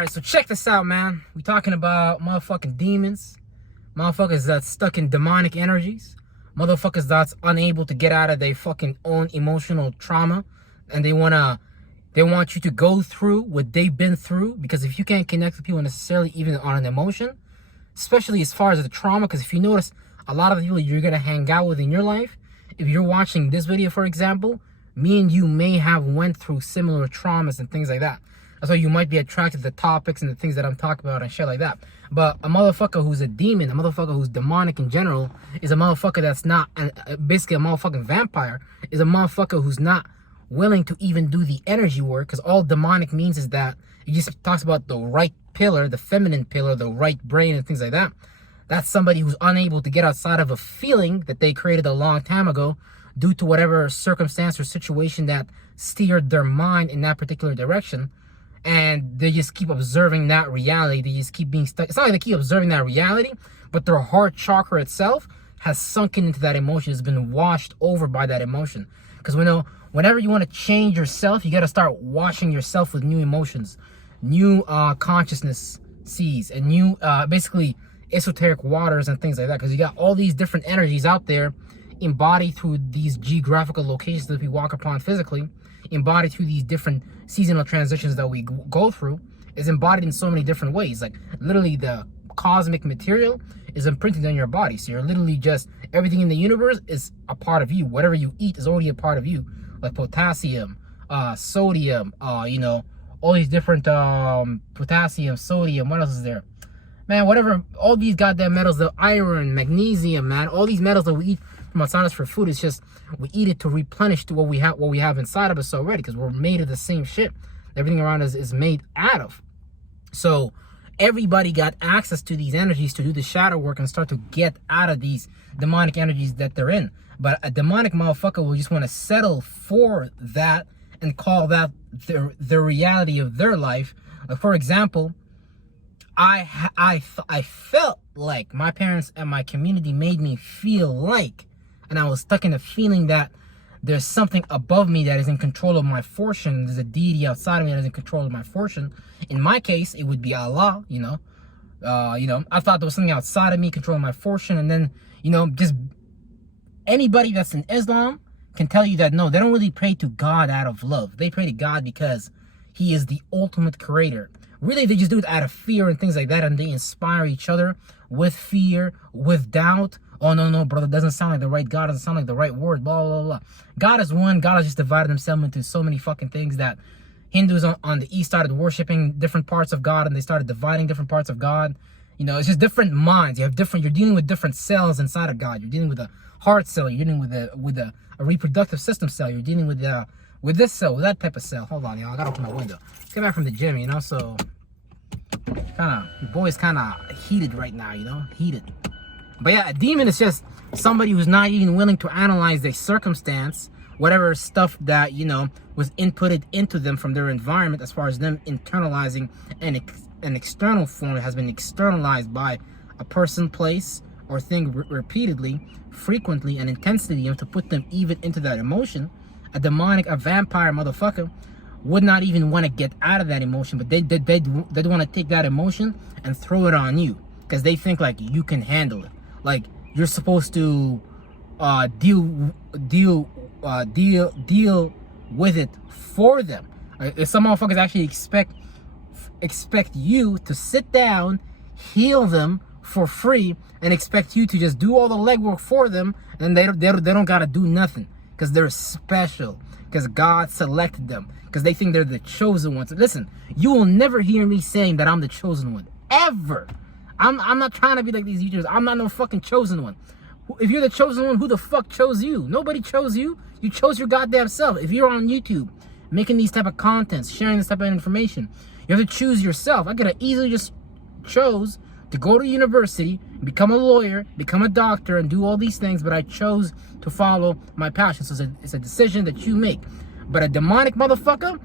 Alright, so check this out, man. We talking about motherfucking demons, motherfuckers that's stuck in demonic energies, motherfuckers that's unable to get out of their fucking own emotional trauma, and they want you to go through what they've been through, because if you can't connect with people necessarily even on an emotion, especially as far as the trauma, because if you notice, a lot of the people you're gonna hang out with in your life, if you're watching this video, for example, me and you may have went through similar traumas and things like that. That's why you might be attracted to the topics and the things that I'm talking about and shit like that. But a motherfucker who's a demon, a motherfucker who's demonic in general, is a motherfucker that's not, basically a motherfucking vampire, is a motherfucker who's not willing to even do the energy work, because all demonic means is that it just talks about the right pillar, the feminine pillar, the right brain and things like that. That's somebody who's unable to get outside of a feeling that they created a long time ago due to whatever circumstance or situation that steered their mind in that particular direction. And they just keep observing that reality. They just keep being stuck. It's not like they keep observing that reality, but their heart chakra itself has sunken into that emotion. It's been washed over by that emotion. Because we know whenever you want to change yourself, you got to start washing yourself with new emotions, new consciousness seas, and new basically esoteric waters and things like that. Because you got all these different energies out there embodied through these geographical locations that we walk upon physically, embodied through these different seasonal transitions that we go through, is embodied in so many different ways. Like literally the cosmic material is imprinted on your body. So you're literally just, everything in the universe is a part of you. Whatever you eat is already a part of you. Like potassium, sodium, you know, all these different potassium, sodium, what else is there? Man, whatever, all these goddamn metals, the iron, magnesium, man, all these metals that we eat from outside us for food, it's just we eat it to replenish to what we have inside of us already, because we're made of the same shit. Everything around us is made out of. So everybody got access to these energies to do the shadow work and start to get out of these demonic energies that they're in. But a demonic motherfucker will just want to settle for that and call that the reality of their life. Like for example, I felt like my parents and my community made me feel like, and I was stuck in a feeling that there's something above me that is in control of my fortune. There's a deity outside of me that is in control of my fortune. In my case, it would be Allah, you know. I thought there was something outside of me controlling my fortune. And then, you know, just anybody that's in Islam can tell you that, no, they don't really pray to God out of love. They pray to God because he is the ultimate creator. Really, they just do it out of fear and things like that, and they inspire each other with fear, with doubt. Oh, no, brother, doesn't sound like the right God, doesn't sound like the right word, blah, blah, blah. God is one. God has just divided himself into so many fucking things that Hindus on the east started worshiping different parts of God, and they started dividing different parts of God. You know, it's just different minds. You're dealing with different cells inside of God. You're dealing with a heart cell. You're dealing with a reproductive system cell. You're dealing with this cell, with that type of cell. Hold on, y'all. I gotta open my window. Just came back from the gym, you know, so your boy's kind of heated right now, you know, heated. But yeah, a demon is just somebody who's not even willing to analyze their circumstance, whatever stuff that, you know, was inputted into them from their environment, as far as them internalizing an external form that has been externalized by a person, place, or thing repeatedly, frequently, and intensity, and to put them even into that emotion. A vampire motherfucker would not even want to get out of that emotion, but they'd want to take that emotion and throw it on you, because they think like you can handle it. Like you're supposed to deal with it for them. If some motherfuckers actually expect you to sit down, heal them for free, and expect you to just do all the legwork for them, and they don't gotta do nothing, because they're special, because God selected them, because they think they're the chosen ones. Listen, you will never hear me saying that I'm the chosen one, ever. I'm not trying to be like these YouTubers. I'm not no fucking chosen one. If you're the chosen one, who the fuck chose you? Nobody chose you. You chose your goddamn self. If you're on YouTube making these type of contents, sharing this type of information, you have to choose yourself. I could have easily just chose to go to university, become a lawyer, become a doctor, and do all these things, but I chose to follow my passion. So it's a decision that you make. But a demonic motherfucker,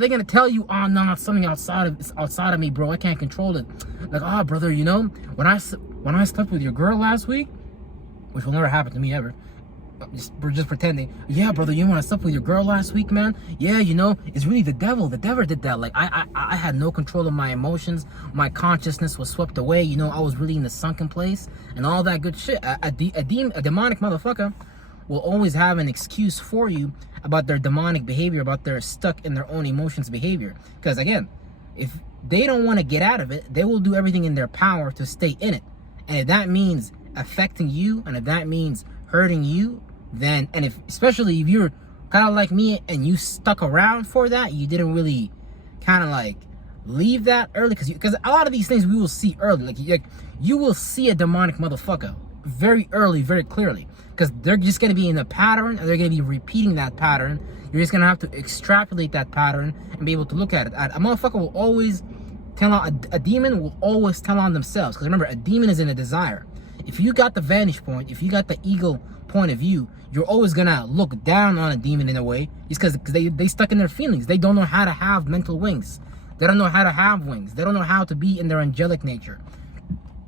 they're gonna tell you, oh no, it's something outside of me, bro. I can't control it. Like, oh brother, you know, when I slept with your girl last week, which will never happen to me ever, we're just pretending. Yeah, brother, you want to sleep with your girl last week, man? Yeah, you know, it's really the devil. The devil did that. Like, I had no control of my emotions. My consciousness was swept away. You know, I was really in the sunken place and all that good shit. A demonic motherfucker will always have an excuse for you about their demonic behavior, about their stuck in their own emotions behavior. Because again, if they don't want to get out of it, they will do everything in their power to stay in it. And if that means affecting you, and if that means hurting you, then, and if, especially if you're kind of like me and you stuck around for that, you didn't really kind of like leave that early, because a lot of these things we will see early. Like you will see a demonic motherfucker very early, very clearly, because they're just going to be in a pattern, and they're going to be repeating that pattern. You're just going to have to extrapolate that pattern and be able to look at it. A motherfucker will always tell on, a demon will always tell on themselves, because remember, a demon is in a desire. If you got the vantage point, if you got the eagle point of view, you're always gonna look down on a demon in a way, just because they stuck in their feelings. They don't know how to have mental wings. They don't know how to have wings. They don't know how to be in their angelic nature.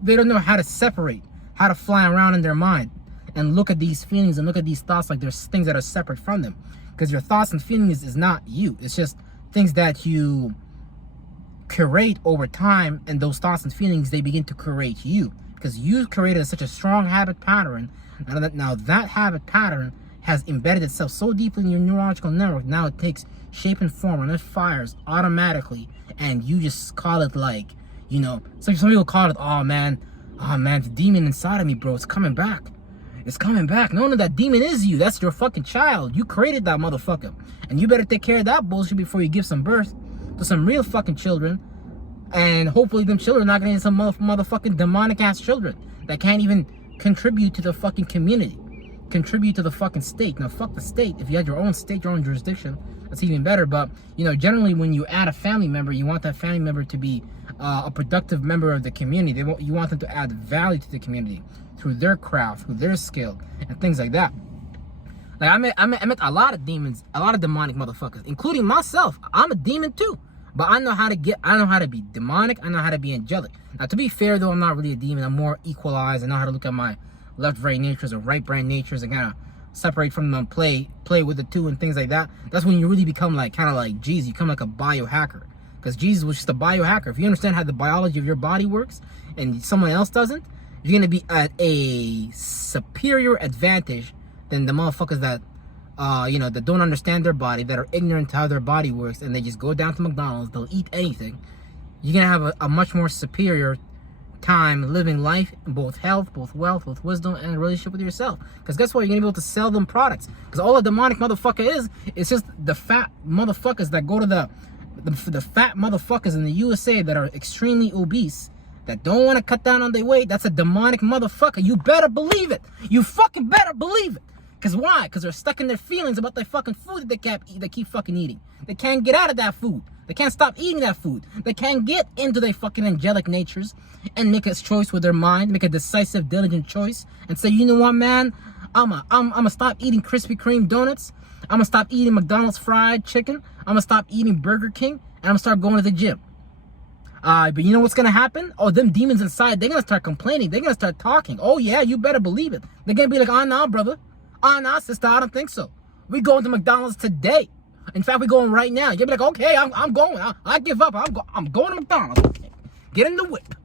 They don't know how to separate, how to fly around in their mind and look at these feelings and look at these thoughts like there's things that are separate from them. Because your thoughts and feelings is not you. It's just things that you curate over time, and those thoughts and feelings, they begin to curate you. Because you created such a strong habit pattern. Now that habit pattern has embedded itself so deeply in your neurological network. Now it takes shape and form, and it fires automatically. And you just call it like, you know, some people call it, oh man, the demon inside of me, bro, it's coming back. It's coming back. No, that demon is you. That's your fucking child. You created that motherfucker. And you better take care of that bullshit before you give some birth to some real fucking children. And hopefully them children are not gonna be some motherfucking demonic ass children that can't even contribute to the fucking community, contribute to the fucking state. Now fuck the state. If you had your own state, your own jurisdiction, that's even better. But you know, generally when you add a family member, you want that family member to be a productive member of the community. You want them to add value to the community through their craft, through their skill, and things like that. Like I met a lot of demons, a lot of demonic motherfuckers, including myself. I'm a demon too. But I know how to be demonic. I know how to be angelic. Now, to be fair, though, I'm not really a demon. I'm more equalized. I know how to look at my left brain natures or right brain natures and kind of separate from them, play with the two and things like that. That's when you really become like, kind of like Jesus. You become like a biohacker. Because Jesus was just a biohacker. If you understand how the biology of your body works and someone else doesn't, you're going to be at a superior advantage than the motherfuckers that you know, that don't understand their body, that are ignorant to how their body works, and they just go down to McDonald's, they'll eat anything. You're gonna have a much more superior time living life in both health, both wealth, both wisdom, and a relationship with yourself. Because guess what? You're gonna be able to sell them products. Because all a demonic motherfucker is, it's just the fat motherfuckers that go to the fat motherfuckers in the USA that are extremely obese, that don't want to cut down on their weight. That's a demonic motherfucker. You better believe it. You fucking better believe it. Because why? Because they're stuck in their feelings about their fucking food that they can't eat, they keep fucking eating. They can't get out of that food. They can't stop eating that food. They can't get into their fucking angelic natures and make a choice with their mind, make a decisive, diligent choice, and say, you know what, man? I'm gonna stop eating Krispy Kreme donuts. I'm gonna stop eating McDonald's fried chicken. I'm gonna stop eating Burger King, and I'm gonna start going to the gym. But you know what's gonna happen? Oh, them demons inside, they're gonna start complaining. They're gonna start talking. Oh yeah, you better believe it. They're gonna be like, oh no, brother. Oh, no, sister, I don't think so. We going to McDonald's today. In fact, we're going right now. You'll be like, okay, I'm going. I give up. I'm going to McDonald's. Okay. Get in the whip.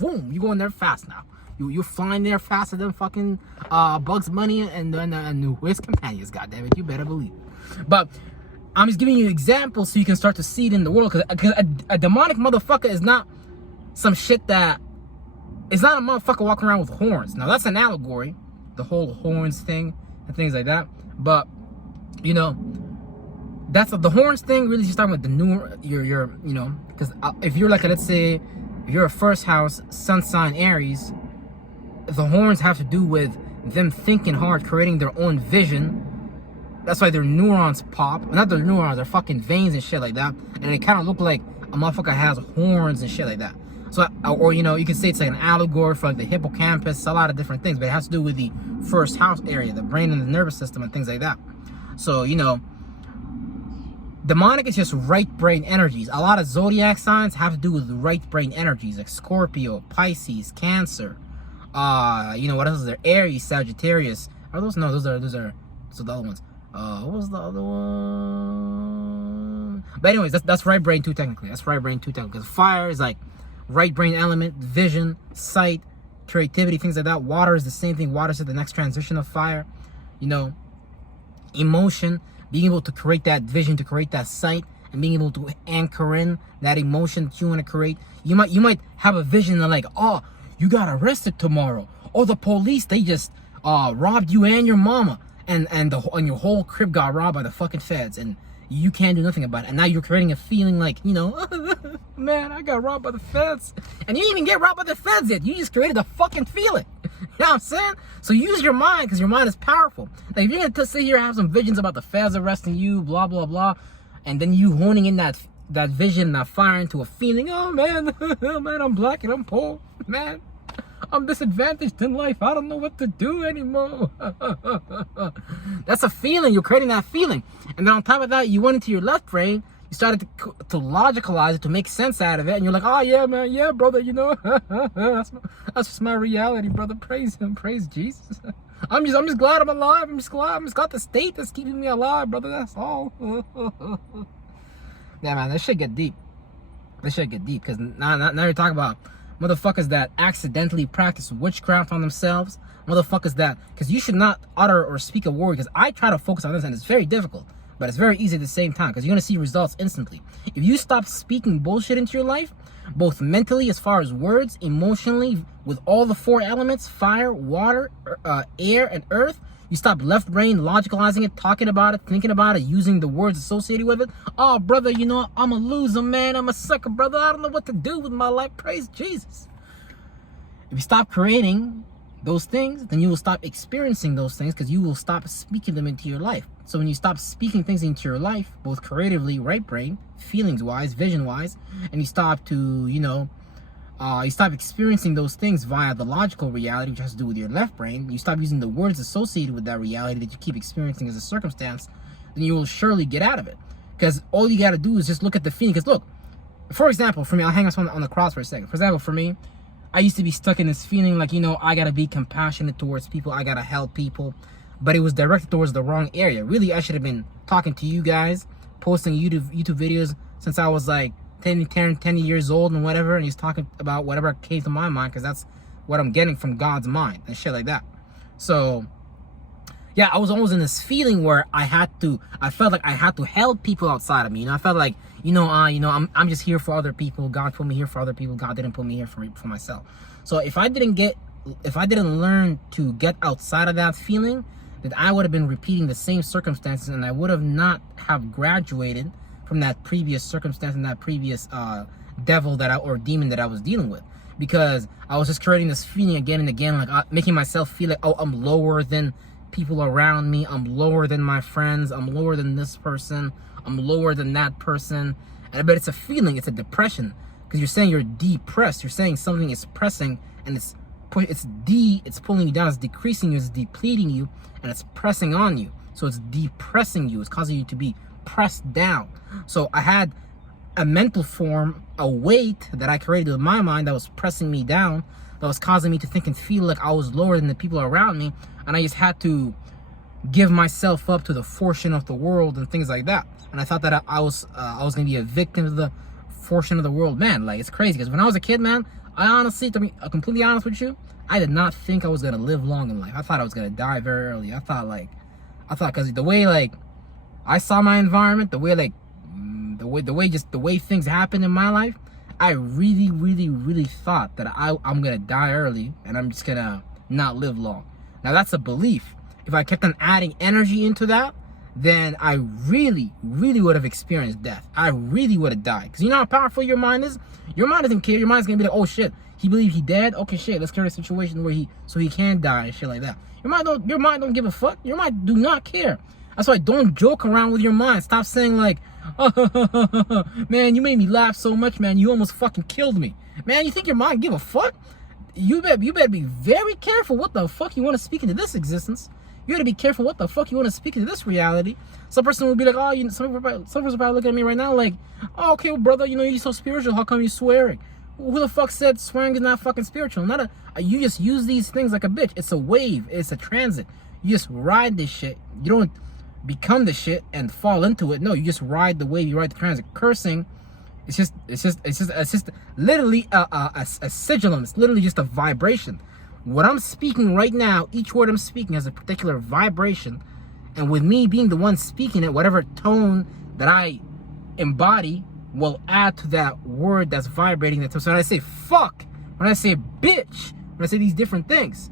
Boom. You going there fast now. You're flying there faster than fucking Bugs Bunny and his companions, goddammit. You better believe it. But I'm just giving you examples so you can start to see it in the world. Because a demonic motherfucker is not some shit that... It's not a motherfucker walking around with horns. Now, that's an allegory. The whole horns thing and things like that, but you know, that's the horns thing. Really, just talking about the new your you know, because if you're like let's say if you're a first house sun sign Aries, the horns have to do with them thinking hard, creating their own vision. That's why their neurons pop. Not their neurons, their fucking veins and shit like that. And it kind of look like a motherfucker has horns and shit like that. So, or you know, you can say it's like an allegory for like the hippocampus, a lot of different things, but it has to do with the first house area, the brain and the nervous system and things like that. So, you know, demonic is just right brain energies. A lot of zodiac signs have to do with right brain energies, like Scorpio, Pisces, Cancer. You know, what else is there? Aries, Sagittarius, Are those? No, those are so the other ones. What was the other one? But anyways, that's right brain too technically. That's right brain too technically. Because fire is like right brain element, vision, sight, creativity, things like that. Water is the same thing. Water is the next transition of fire. You know, emotion, being able to create that vision, to create that sight, and being able to anchor in that emotion that you want to create. You might have a vision of like, oh, you got arrested tomorrow. Or the police, they just robbed you and your mama. And your whole crib got robbed by the fucking feds. And you can't do nothing about it. And now you're creating a feeling like, you know, man, I got robbed by the feds. And you didn't even get robbed by the feds yet. You just created a fucking feeling. You know what I'm saying? So use your mind, because your mind is powerful. Like, if you're going to sit here and have some visions about the feds arresting you, blah, blah, blah, and then you honing in that vision, that fire into a feeling, oh, man, man, I'm black and I'm poor, man. I'm disadvantaged in life. I don't know what to do anymore. That's a feeling. You're creating that feeling. And then on top of that, you went into your left brain. You started to logicalize it, to make sense out of it. And you're like, oh, yeah, man. Yeah, brother, you know. that's just my reality, brother. Praise him. Praise Jesus. I'm just glad I'm alive. I'm just got the state that's keeping me alive, brother. That's all. Yeah, man. This shit get deep. Because now you're talking about motherfuckers that accidentally practice witchcraft on themselves. Motherfuckers that, because you should not utter or speak a word, because I try to focus on this and it's very difficult, but it's very easy at the same time, because you're going to see results instantly. If you stop speaking bullshit into your life, both mentally as far as words, emotionally, with all the four elements, fire, water, air, and earth, you stop left brain logicalizing it, talking about it, thinking about it, using the words associated with it. Oh, brother, you know, I'm a loser, man. I'm a sucker, brother. I don't know what to do with my life. Praise Jesus. If you stop creating those things, then you will stop experiencing those things, because you will stop speaking them into your life. So when you stop speaking things into your life, both creatively, right brain, feelings-wise, vision-wise, and you stop to, you know, you stop experiencing those things via the logical reality, which has to do with your left brain. You stop using the words associated with that reality that you keep experiencing as a circumstance, then you will surely get out of it. Because all you got to do is just look at the feeling. Because look, for example, for me, I'll hang us on the cross for a second. For example, for me, I used to be stuck in this feeling like, you know, I got to be compassionate towards people. I got to help people. But it was directed towards the wrong area. Really, I should have been talking to you guys, posting YouTube videos since I was like 10 years old and whatever, and he's talking about whatever came to my mind, because that's what I'm getting from God's mind and shit like that. So yeah, I was always in this feeling where I felt like I had to help people outside of me. You know, I felt like, I'm just here for other people. God put me here for other people. God didn't put me here for myself. So if I didn't learn to get outside of that feeling, then I would have been repeating the same circumstances, and I would have not have graduated from that previous circumstance and that previous devil or demon that I was dealing with, because I was just creating this feeling again and again, like making myself feel like, oh, I'm lower than people around me, I'm lower than my friends, I'm lower than this person, I'm lower than that person. But it's a feeling, it's a depression, because you're saying you're depressed, you're saying something is pressing, and it's pulling you down, it's decreasing you, it's depleting you, and it's pressing on you. So it's depressing you, it's causing you to be pressed down. So I had a mental form, a weight that I created with my mind that was pressing me down, that was causing me to think and feel like I was lower than the people around me, and I just had to give myself up to the fortune of the world and things like that. And I thought that I was gonna be a victim of the fortune of the world. Man, like, it's crazy, because when I was a kid, man, I honestly, to be completely honest with you, I did not think I was gonna live long in life. I thought I was gonna die very early. I thought because the way, like, I saw my environment, the way things happen in my life, I really, really, really thought that I'm gonna die early and I'm just gonna not live long. Now that's a belief. If I kept on adding energy into that, then I really, really would have experienced death. I really would have died. Because you know how powerful your mind is? Your mind doesn't care. Your mind's gonna be like, oh shit, he believed he dead? Okay, shit, let's create a situation where he can die and shit like that. Your mind don't give a fuck. Your mind do not care. That's why don't joke around with your mind. Stop saying like, oh, man, you made me laugh so much, man. You almost fucking killed me. Man, you think your mind give a fuck? You better be very careful what the fuck you want to speak into this existence. You gotta be careful what the fuck you want to speak into this reality. Some person will be like, oh, some person will probably look at me right now like, oh, okay, well, brother, you're so spiritual. How come you swearing? Who the fuck said swearing is not fucking spiritual? You just use these things like a bitch. It's a wave. It's a transit. You just ride this shit. You don't become the shit and fall into it. No, you just ride the wave. You ride the transit. Cursing, it's just literally a sigillum. It's literally just a vibration. What I'm speaking right now, each word I'm speaking has a particular vibration, and with me being the one speaking it, whatever tone that I embody will add to that word that's vibrating. So when I say fuck, when I say bitch, when I say these different things,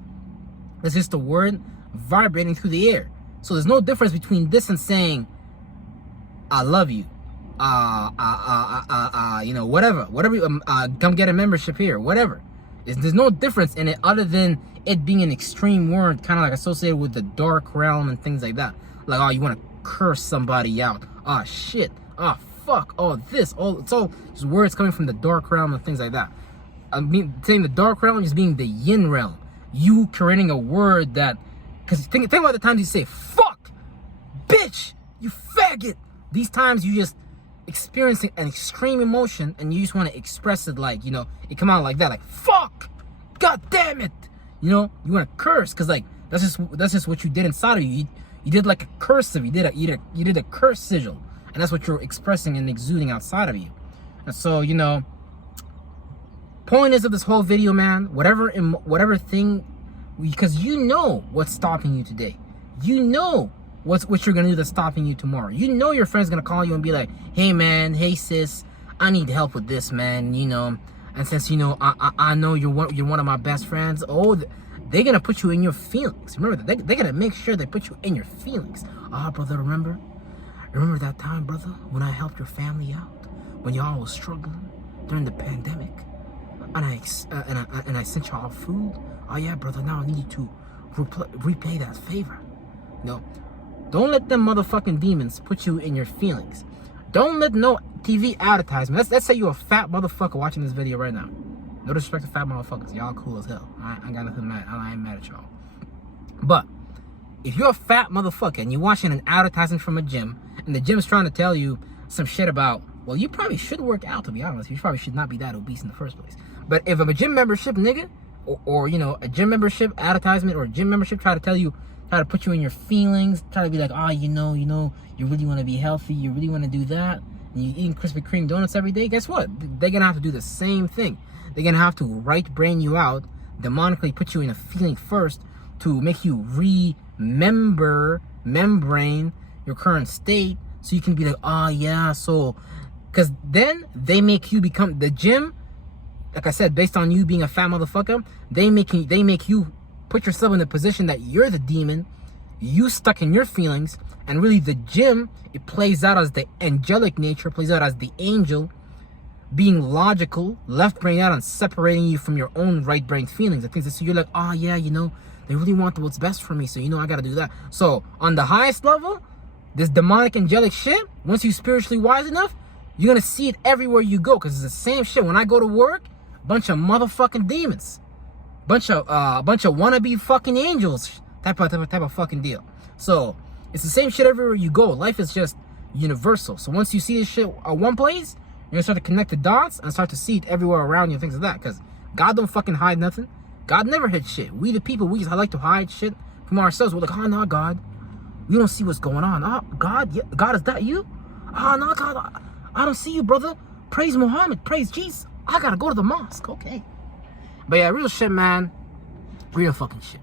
it's just a word vibrating through the air. So there's no difference between this and saying I love you, you know, whatever, come get a membership here, whatever. There's no difference in it other than it being an extreme word, kind of like associated with the dark realm and things like that. Like, oh, you want to curse somebody out. Oh, shit. Oh, fuck. Oh, this. Oh, it's all just words coming from the dark realm and things like that. I mean, saying the dark realm is being the yin realm. You creating a word that, because think about the times you say, fuck, bitch, you faggot. These times you just experiencing an extreme emotion and you just want to express it like, you know, it come out like that, like fuck, god damn it, you know, you want to curse because like that's just what you did inside of you. You did like a cursive, you did a curse sigil, and that's what you're expressing and exuding outside of you. And so, you know, point is of this whole video, man, whatever thing, because you know what's stopping you today, you know what you're gonna do that's stopping you tomorrow. You know your friend's gonna call you and be like, hey man, hey sis, I need help with this, man, you know, and since, you know, I know you're one of my best friends, oh, they're gonna put you in your feelings. Remember that they're gonna make sure they put you in your feelings. Ah, brother, remember that time, brother, when I helped your family out when y'all was struggling during the pandemic, and I sent y'all food. Oh yeah, brother, now I need you to repay that favor. No, don't let them motherfucking demons put you in your feelings. Don't let no TV advertisement. Let's say you're a fat motherfucker watching this video right now. No disrespect to fat motherfuckers. Y'all cool as hell. I got nothing mad. I ain't mad at y'all. But if you're a fat motherfucker and you're watching an advertisement from a gym and the gym's trying to tell you some shit about, well, you probably should work out, to be honest. You probably should not be that obese in the first place. But if I'm a gym membership nigga, or you know, a gym membership advertisement or a gym membership try to put you in your feelings, try to be like, oh, you know, you really want to be healthy, you really want to do that, and you're eating Krispy Kreme donuts every day, guess what? They're going to have to do the same thing. They're going to have to right brain you out, demonically put you in a feeling first to make you membrane your current state so you can be like, oh, yeah, so, because then they make you become, the gym, like I said, based on you being a fat motherfucker, they make you put yourself in the position that you're the demon, you stuck in your feelings, and really the gym, it plays out as the angelic nature, plays out as the angel, being logical, left brain out and separating you from your own right brain feelings and things. So you're like, oh yeah, you know, they really want what's best for me, so you know I gotta do that. So on the highest level, this demonic angelic shit, once you're spiritually wise enough, you're gonna see it everywhere you go, because it's the same shit. When I go to work, bunch of motherfucking demons. Bunch of wannabe fucking angels type of fucking deal. So it's the same shit everywhere you go. Life is just universal. So once you see this shit at one place, you're gonna start to connect the dots and start to see it everywhere around you and things like that. Because God don't fucking hide nothing. God never hid shit. We the people, we just like to hide shit from ourselves. We're like, oh no, God, we don't see what's going on. Oh God, yeah, God, is that you? Oh no, God, I don't see you, brother. Praise Muhammad, praise Jesus. I gotta go to the mosque. Okay. But yeah, real shit, man. Real fucking shit.